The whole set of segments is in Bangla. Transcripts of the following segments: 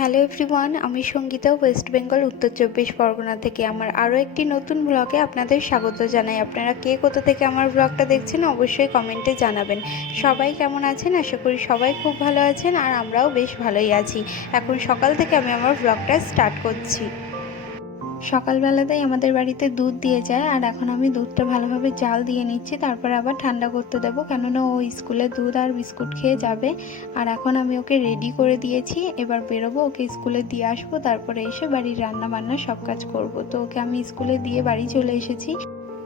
হ্যালো এভরিওয়ান, আমি সঙ্গীতা, ওয়েস্ট বেঙ্গল উত্তর 24 পরগনা থেকে আমার আরও একটি নতুন ব্লগে আপনাদের স্বাগত জানাই। আপনারা কে কোথা থেকে আমার ব্লগটা দেখছেন অবশ্যই কমেন্টে জানাবেন। সবাই কেমন আছেন? আশা করি সবাই খুব ভালো আছেন, আর আমরাও বেশ ভালোই আছি। এখন সকাল থেকে আমি আমার ব্লগটা স্টার্ট করছি। সকালবেলাতেই আমাদের বাড়িতে দুধ দিয়ে যায়, আর এখন আমি দুধটা ভালোভাবে জাল দিয়ে নিচ্ছি, তারপরে আবার ঠান্ডা করতে দেবো, কেননা ও স্কুলে দুধ আর বিস্কুট খেয়ে যাবে। আর এখন আমি ওকে রেডি করে দিয়েছি, এবার বেরোবো, ওকে স্কুলে দিয়ে আসবো, তারপরে এসে বাড়ির রান্না বান্না সব কাজ করব। তো ওকে আমি স্কুলে দিয়ে বাড়ি চলে এসেছি।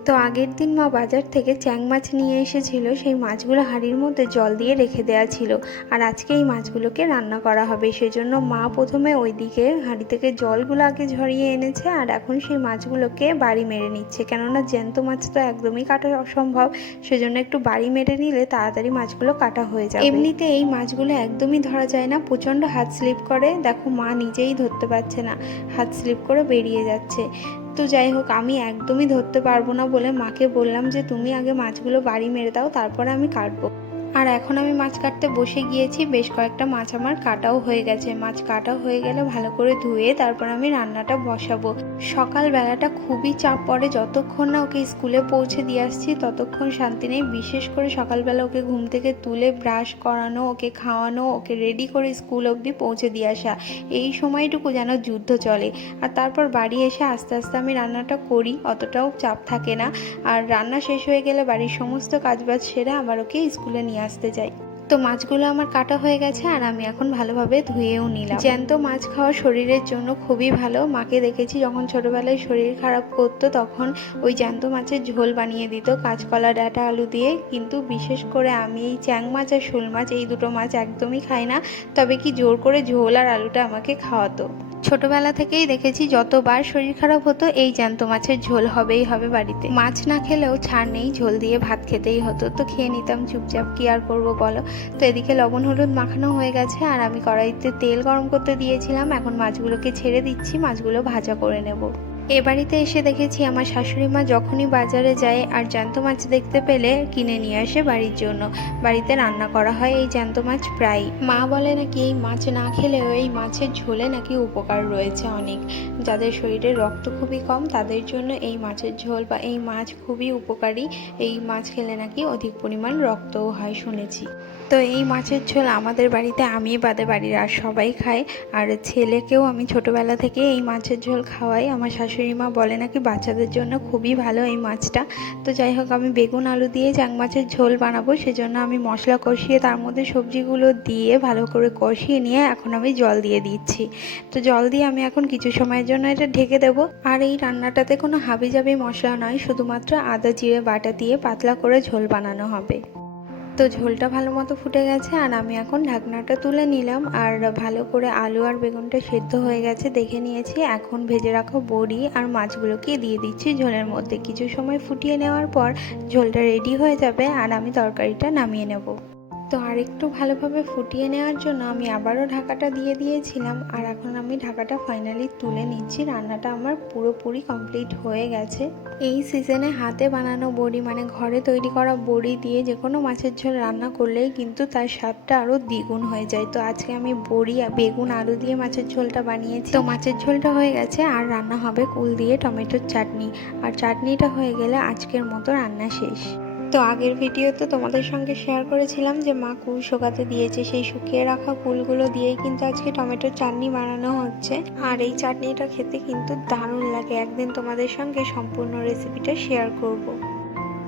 তো আগের দিন মা বাজার থেকে চ্যাং মাছ নিয়ে এসেছিল, সেই মাছগুলো হাঁড়ির মধ্যে জল দিয়ে রেখে দেওয়া ছিল, আর আজকে এই মাছগুলোকে রান্না করা হবে। সেজন্য মা প্রথমে ওইদিকে হাঁড়ি থেকে জলগুলো আগে ঝরিয়ে এনেছে, আর এখন সেই মাছগুলোকে বাড়ি মেরে নিচ্ছে, কেননা জ্যান্ত মাছ তো একদমই কাটা অসম্ভব। সেজন্য একটু বাড়ি মেরে নিলে তাড়াতাড়ি মাছগুলো কাটা হয়ে যাবে। এমনিতে এই মাছগুলো একদমই ধরা যায় না, প্রচণ্ড হাত স্লিপ করে। দেখো মা নিজেই ধরতে পারছে না, হাত স্লিপ করে বেরিয়ে যাচ্ছে। তো যাই হোক, আমি একদমই ধরতে পারবো না বলে মাকে বললাম যে তুমি আগে মাছগুলো বাড়ি মেরে দাও, তারপরে আমি কাটবো। আর এখন আমি মাছ কাটতে বসে গিয়েছি। বেশ কয়েকটা মাছ আমার কাটাও হয়ে গেছে। মাছ কাটা হয়ে গেলে ভালো করে ধুয়ে তারপর আমি রান্নাটা বসাবো। সকালবেলাটা খুবই চাপ পড়ে, যতক্ষণ না ওকে স্কুলে পৌঁছে দিয়ে আসছি ততক্ষণ শান্তি নেই। বিশেষ করে সকালবেলা ওকে ঘুম থেকে তুলে ব্রাশ করানো, ওকে খাওয়ানো, ওকে রেডি করে স্কুল অবধি পৌঁছে দিয়ে আসা, এই সময়টুকু যেন যুদ্ধ চলে। আর তারপর বাড়ি এসে আস্তে আস্তে আমি রান্নাটা করি, অতটাও চাপ থাকে না। আর রান্না শেষ হয়ে গেলে বাড়ির সমস্ত কাজবাজ সেরে আবার ওকে স্কুলে নিয়ে আসতে যাই। তো মাছগুলো আমার কাটা হয়ে গেছে, আর আমি এখন ভালোভাবে ধুয়েও নিলাম। জ্যান্ত মাছ খাওয়া শরীরের জন্য খুবই ভালো। মাকে দেখেছি যখন ছোটবেলায় শরীর খারাপ করতো তখন ওই জ্যান্ত মাছের ঝোল বানিয়ে দিত কাঁচকলা ডাঁটা আলু দিয়ে। কিন্তু বিশেষ করে আমি এই চ্যাং মাছ আর শোল মাছ, এই দুটো মাছ একদমই খাই না, তবে কি জোর করে ঝোল আর আলুটা আমাকে খাওয়াতো। ছোটবেলা থেকেই দেখেছি যতবার শরীর খারাপ হতো এই জ্যান্ত মাছের ঝোল হবেই হবে বাড়িতে। মাছ না খেলেও ছাড় নেই, ঝোল দিয়ে ভাত খেতেই হতো। তো খেয়ে নিতাম চুপচাপ, কি আর করবো বলো। তো এদিকে লবণ হলুদ মাখানো হয়ে গেছে, আর আমি কড়াইতে তেল গরম করতে দিয়েছিলাম। এখন মাছগুলোকে ছেড়ে দিচ্ছি, মাছগুলো ভাজা করে নেব। এ বাড়িতে এসে দেখেছি আমার শাশুড়ি মা যখনই বাজারে যায় আর জ্যান্ত মাছ দেখতে পেলে কিনে নিয়ে আসে বাড়ির জন্য। বাড়িতে রান্না করা হয় এই জ্যান্ত মাছ প্রায়। মা বলে নাকি এই মাছ না খেলেও এই মাছের ঝোলে নাকি উপকার রয়েছে অনেক। যাদের শরীরে রক্ত খুবই কম তাদের জন্য এই মাছের ঝোল বা এই মাছ খুবই উপকারী। এই মাছ খেলে নাকি অধিক পরিমাণ রক্তও হয় শুনেছি। তো এই মাছের ঝোল আমাদের বাড়িতে আমি বাদে বাড়ির আর সবাই খায়, আর ছেলেকেও আমি ছোটবেলা থেকে এই মাছের ঝোল খাওয়াই। আমার শাশুড়ি মা বলে নাকি বাচ্চাদের জন্য খুবই ভালো এই মাছটা। তো যাই হোক, আমি বেগুন আলু দিয়ে চ্যাং মাছের ঝোল বানাবো, সেজন্য আমি মশলা কষিয়ে তার মধ্যে সবজিগুলো দিয়ে ভালো করে কষিয়ে নিয়ে এখন আমি জল দিয়ে দিচ্ছি। তো জল দিয়ে আমি এখন কিছু সময়ের জন্য এটা ঢেকে দেবো। আর এই রান্নাটাতে কোনো হাবিজাবি মশলা নয়, শুধুমাত্র আদা জিরে বাটা দিয়ে পাতলা করে ঝোল বানানো হবে। তো ঝোলটা ভালো মতো ফুটে গেছে, আর আমি এখন ঢাকনাটা তুলে নিলাম। আর ভালো করে আলু আর বেগুনটা সেদ্ধ হয়ে গেছে দেখে নিয়েছি। এখন ভেজে রাখা বড়ি আর মাছগুলোকে দিয়ে দিচ্ছি ঝোলের মধ্যে। কিছু সময় ফুটিয়ে নেওয়ার পর ঝোলটা রেডি হয়ে যাবে, আর আমি তরকারিটা নামিয়ে নেব। তো আরেকটু ভালোভাবে ফুটিয়ে নেওয়ার জন্য আমি আবারও ঢাকাটা দিয়ে দিয়েছিলাম, আর এখন আমি ঢাকাটা ফাইনালি তুলে নিচ্ছি। রান্নাটা আমার পুরোপুরি কমপ্লিট হয়ে গেছে। এই সিজনে হাতে বানানো বড়ি মানে ঘরে তৈরি করা বড়ি দিয়ে যে কোনো মাছের ঝোল রান্না করলেই কিন্তু তার স্বাদটা আরও দ্বিগুণ হয়ে যায়। তো আজকে আমি বড়ি বেগুন আলু দিয়ে মাছের ঝোলটা বানিয়েছি। তো মাছের ঝোলটা হয়ে গেছে, আর রান্না হবে কুল দিয়ে টমেটোর চাটনি। আর চাটনিটা হয়ে গেলে আজকের মতো রান্না শেষ। তো আগের ভিডিওতে তোমাদের সঙ্গে শেয়ার করেছিলাম যে মা কুল শুকাতে দিয়েছে, সেই শুকিয়ে রাখা কুলগুলো দিয়েই কিন্তু আজকে টমেটোর চাটনি বানানো হচ্ছে। আর এই চাটনিটা খেতে কিন্তু দারুণ লাগে। একদিন তোমাদের সঙ্গে সম্পূর্ণ রেসিপিটা শেয়ার করব।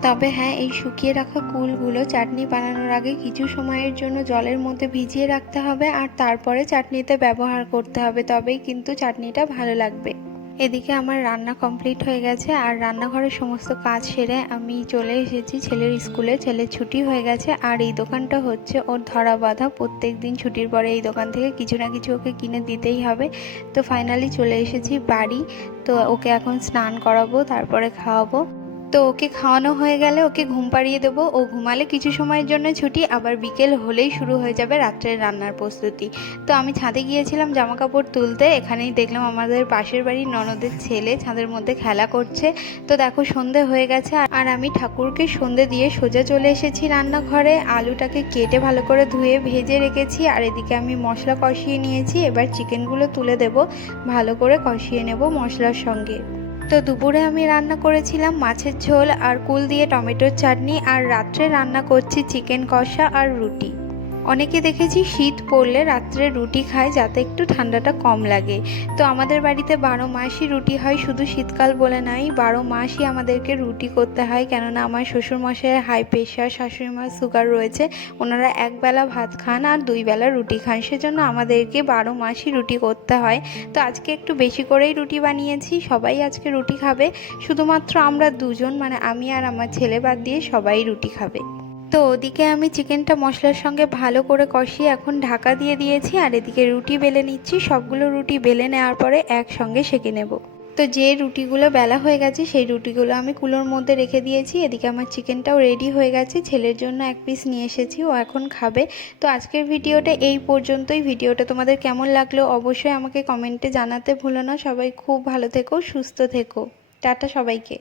তবে হ্যাঁ, এই শুকিয়ে রাখা কুলগুলো চাটনি বানানোর আগে কিছু সময়ের জন্য জলের মধ্যে ভিজিয়ে রাখতে হবে, আর তারপরে চাটনিতে ব্যবহার করতে হবে, তবেই কিন্তু চাটনিটা ভালো লাগবে। এদিকে আমার রান্না কমপ্লিট হয়ে গেছে, আর রান্নাঘরের সমস্ত কাজ সেরে আমি চলে এসেছি ছেলের স্কুলে। ছেলের ছুটি হয়ে গেছে, আর এই দোকানটা হচ্ছে ওর ধরা বাঁধা। প্রত্যেক দিন ছুটির পরে এই দোকান থেকে কিছু না কিছু ওকে কিনে দিতেই হবে। তো ফাইনালি চলে এসেছি বাড়ি। তো ওকে এখন স্নান করাবো, তারপরে খাওয়াবো। তো ওকে খাওয়ানো হয়ে গেলে ওকে ঘুম পাড়িয়ে দেবো। ও ঘুমালে কিছু সময়ের জন্য ছুটি, আবার বিকেল হলেই শুরু হয়ে যাবে রাত্রের রান্নার প্রস্তুতি। তো আমি ছাদে গিয়েছিলাম জামা কাপড় তুলতে, এখানেই দেখলাম আমাদের পাশের বাড়ির ননদের ছেলে ছাদের মধ্যে খেলা করছে। তো দেখো সন্ধে হয়ে গেছে আর আমি ঠাকুরকে সন্ধে দিয়ে সোজা চলে এসেছি রান্নাঘরে। আলুটাকে কেটে ভালো করে ধুয়ে ভেজে রেখেছি, আর এদিকে আমি মশলা কষিয়ে নিয়েছি। এবার চিকেনগুলো তুলে দেব, ভালো করে কষিয়ে নেব মশলার সঙ্গে। তো দুপুরে আমি রান্না করেছিলাম মাছের ঝোল আর কুল দিয়ে টমেটোর চাটনি, আর রাত্রে রান্না করছি চিকেন কষা আর রুটি। অনেকে দেখেছি শীত পড়লে রাত্রে রুটি খায় যাতে একটু ঠান্ডাটা কম লাগে। তো আমাদের বাড়িতে 12 মাসই রুটি হয়, শুধু শীতকাল বলে নয়, 12 মাসই আমাদেরকে রুটি করতে হয়। কেননা আমার শ্বশুরমশাইয়ের হাই প্রেশার, শাশুড়িমার সুগার রয়েছে, ওনারা একবেলা ভাত খান আর 2 বেলা রুটি খান, সেজন্য আমাদেরকে 12 মাসই রুটি করতে হয়। তো আজকে একটু বেশি করেই রুটি বানিয়েছি, সবাই আজকে রুটি খাবে। শুধুমাত্র আমরা দুজন, মানে আমি আর আমার ছেলে বাদ দিয়ে সবাই রুটি খাবে। তো ওদিকে আমি চিকেনটা মশলার সঙ্গে ভালো করে কষিয়ে এখন ঢাকা দিয়ে দিয়েছি, আর এদিকে রুটি বেলে নিচ্ছি। সবগুলো রুটি বেলে নেওয়ার পরে একসঙ্গে সেঁকে নেব। তো যে রুটিগুলো বেলা হয়ে গেছে সেই রুটিগুলো আমি কুলোর মধ্যে রেখে দিয়েছি। এদিকে আমার চিকেনটাও রেডি হয়ে গেছে, ছেলের জন্য 1 পিস নিয়ে এসেছি, ও এখন খাবে। তো আজকের ভিডিওটা এই পর্যন্তই। ভিডিওটা তোমাদের কেমন লাগলো অবশ্যই আমাকে কমেন্টে জানাতে ভুলো না। সবাই খুব ভালো থেকো, সুস্থ থেকো। টাটা সবাইকে।